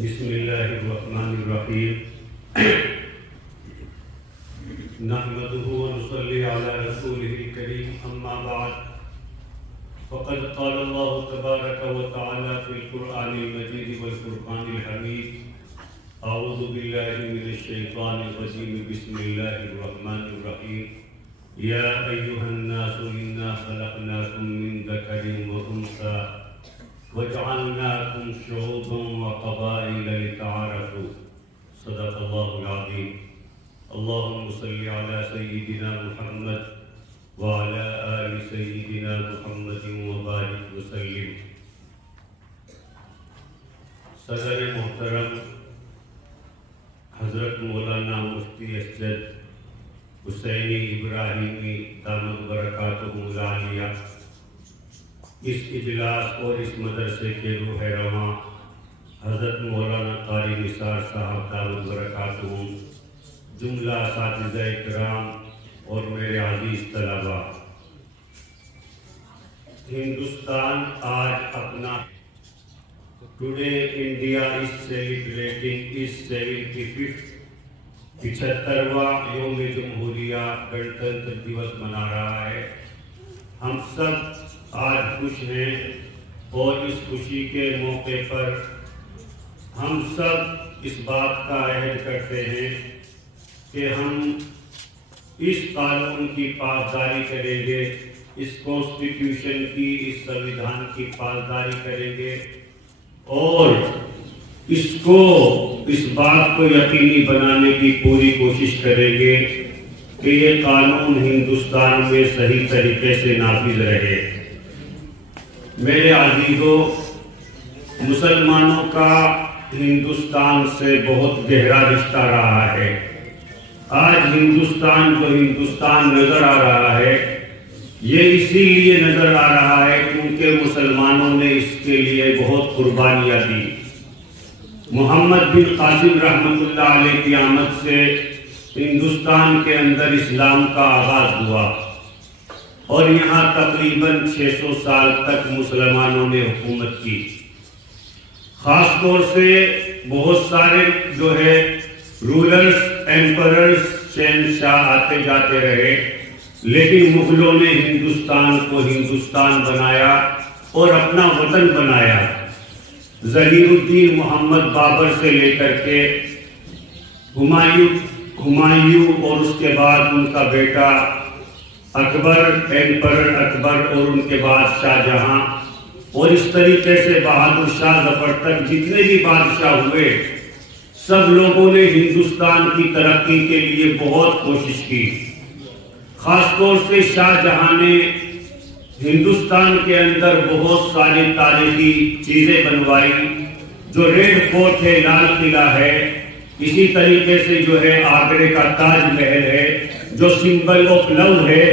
بسم اللہ الرحمن الرحیم نحمده ونصلي على رسوله الكريم اما بعد فقد قال الله تبارك وتعالى في القرآن المجيد والفرقان الحميد اعوذ باللہ من الشیطان الرجیم بسم اللہ الرحمن الرحیم یا ایھا الناس انا خلقناکم من ذکر وانثی وجعلناكم شعوبا وقبائل لتعارفوا صدق اللہ العظیم اللهم صل على سيدنا محمد وعلى آل سيدنا محمد وبارك وسلم. صدر محترم حضرت مولانا مفتی اسجد حسینی ابراہیمی دامت برکاتہ العالیہ، اس اجلاس اور اس مدرسے کے روح رواں حضرت مولانا قاری نثار صاحب دامت برکاتہ، جملہ اساتذہ کرام اور میرے عزیز طلباء، ہندوستان آج اپنا ٹوڈے انڈیا از سیلیبریٹنگ اس 75واں یوم جمہوریہ گنتنتر دیوس منا رہا ہے. ہم سب آج خوش ہیں اور اس خوشی کے موقع پر ہم سب اس بات کا عہد کرتے ہیں کہ ہم اس قانون کی پاسداری کریں گے، اس کانسٹیٹیوشن کی، اس سنویدھان کی پاسداری کریں گے اور اس بات کو یقینی بنانے کی پوری کوشش کریں گے کہ یہ قانون ہندوستان میں صحیح طریقے سے نافذ رہے. میرے عزیزو، مسلمانوں کا ہندوستان سے بہت گہرا رشتہ رہا ہے. آج ہندوستان جو ہندوستان نظر آ رہا ہے، یہ اسی لیے نظر آ رہا ہے کیونکہ مسلمانوں نے اس کے لیے بہت قربانیاں دی. محمد بن قاسم رحمۃ اللہ علیہ کی آمد سے ہندوستان کے اندر اسلام کا آغاز ہوا اور یہاں تقریباً 600 سال تک مسلمانوں نے حکومت کی. خاص طور سے بہت سارے جو ہے رولرز، ایمپررز، شہنشاہ آتے جاتے رہے، لیکن مغلوں نے ہندوستان کو ہندوستان بنایا اور اپنا وطن بنایا. ظہیر الدین محمد بابر سے لے کر کے ہمایوں اور اس کے بعد ان کا بیٹا اکبر، ایمپرر اکبر، اور ان کے بعد شاہ جہاں، اور اس طریقے سے بہادر شاہ ظفر تک جتنے بھی بادشاہ ہوئے، سب لوگوں نے ہندوستان کی ترقی کے لیے بہت کوشش کی. خاص طور سے شاہ جہاں نے ہندوستان کے اندر بہت ساری تاریخی چیزیں بنوائی. جو ریڈ فورٹ ہے، لال قلعہ ہے، اسی طریقے سے جو ہے آگرے کا تاج محل ہے، جو سمبل آف لو ہے.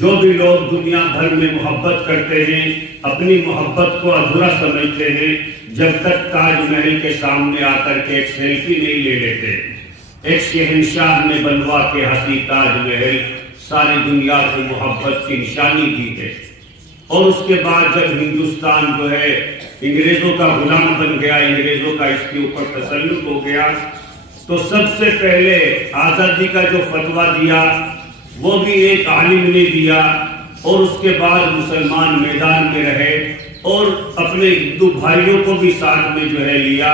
جو بھی لوگ دنیا بھر میں محبت کرتے ہیں اپنی محبت کو ادھورا سمجھتے ہیں جب تک تاج محل کے سامنے آ کر کے ایک سیلفی نہیں لے لیتے. ایک شہنشاہ نے بنوا کے ہنسی تاج محل ساری دنیا کو محبت کی نشانی دی ہے. اور اس کے بعد جب ہندوستان جو ہے انگریزوں کا غلام بن گیا، انگریزوں کا اس کے اوپر تسلط ہو گیا، تو سب سے پہلے آزادی کا جو فتویٰ دیا وہ بھی ایک عالم نے دیا، اور اس کے بعد مسلمان میدان میں رہے اور اپنے ہندو بھائیوں کو بھی ساتھ میں جو ہے لیا،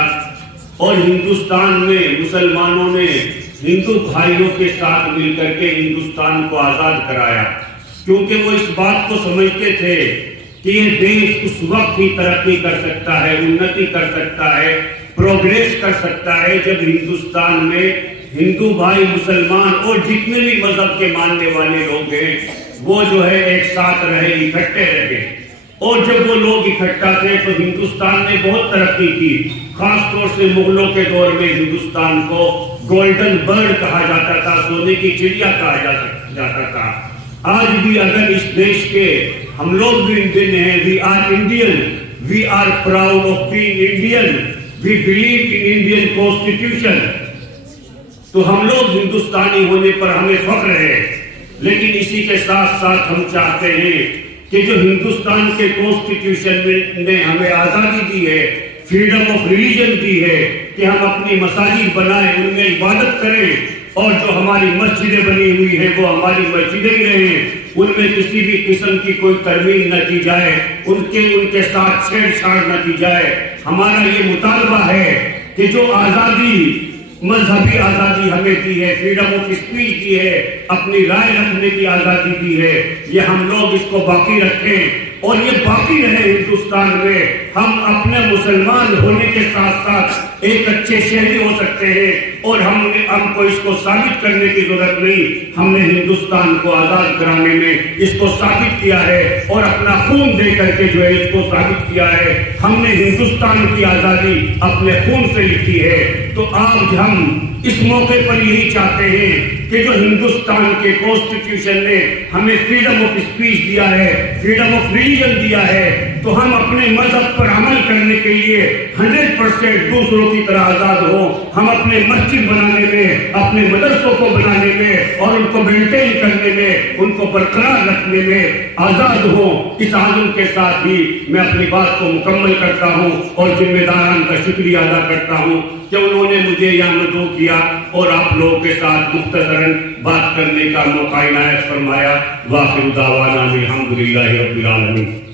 اور ہندوستان میں مسلمانوں نے ہندو بھائیوں کے ساتھ مل کر کے ہندوستان کو آزاد کرایا. کیونکہ وہ اس بات کو سمجھتے تھے کہ یہ دیش اس وقت ہی ترقی کر سکتا ہے، انتی کر سکتا ہے، پروگریس کر سکتا ہے جب ہندوستان میں ہندو بھائی، مسلمان اور جتنے بھی مذہب کے ماننے والے لوگ ہیں وہ جو ہے ایک ساتھ رہے، اکٹھے رہے. اور جب وہ لوگ اکٹھا تھے تو ہندوستان نے بہت ترقی کی. خاص طور سے مغلوں کے دور میں ہندوستان کو گولڈن برڈ کہا جاتا تھا، سونے کی چڑیا کہا جاتا تھا. آج بھی اگر اس دیش کے ہم لوگ بھی انڈین ہیں، we are Indian, we are proud of being Indian, we believe in Indian constitution, تو ہم لوگ ہندوستانی ہونے پر ہمیں فخر ہے. لیکن اسی کے ساتھ ساتھ ہم چاہتے ہیں کہ جو ہندوستان کے کانسٹیٹیوشن نے ہمیں آزادی دی ہے، فریڈم آف ریلیجن دی ہے کہ ہم اپنی مساجد بنائیں، ان میں عبادت کریں، اور جو ہماری مسجدیں بنی ہوئی ہیں وہ ہماری مسجدیں ہی رہیں، ان میں کسی بھی قسم کی کوئی ترمیم نہ کی جائے، ان کے ساتھ چھیڑ چھاڑ نہ کی جائے۔ ہمارا یہ مطالبہ ہے کہ جو آزادی، مذہبی آزادی ہمیں دی ہے، فریڈم آف اسپیچ دی ہے، اپنی رائے رکھنے کی آزادی دی ہے، یہ ہم لوگ اس کو باقی رکھیں اور یہ باقی رہے ہندوستان میں۔ ہم اپنے مسلمان ہونے کے ساتھ ساتھ ایک اچھے شہری ہو سکتے ہیں، اور ہم کو اس کو ثابت کرنے کی ضرورت نہیں۔ ہم نے ہندوستان کو آزاد کرانے میں اس کو ثابت کیا ہے، اور اپنا خون دے کر کے جو ہے اس کو ثابت کیا ہے۔ ہم نے ہندوستان کی آزادی اپنے خون سے لکھی ہے۔ تو آج ہم اس موقع پر یہی چاہتے ہیں کہ جو ہندوستان کے کانسٹیٹیوشن نے ہمیں فریڈم آف اسپیچ دیا ہے، فریڈم آف ریلیجن دیا ہے، تو ہم اپنے مذہب پر عمل کرنے کے لیے 100% دوسروں کی طرح آزاد ہوں۔ ہم اپنے مسجد بنانے میں، اپنے مدرسوں کو بنانے میں اور ان کو مینٹین کرنے میں، ان کو برقرار رکھنے میں آزاد ہوں۔ اس عزم کے ساتھ ہی میں اپنی بات کو مکمل کرتا ہوں اور ذمہ داران کا شکریہ ادا کرتا ہوں کہ انہوں نے مجھے یہاں مدعو کیا اور آپ لوگوں کے ساتھ مختصراً بات کرنے کا موقع عنایت فرمایا۔ وآخر دعوانا الحمدللہ رب العالمین۔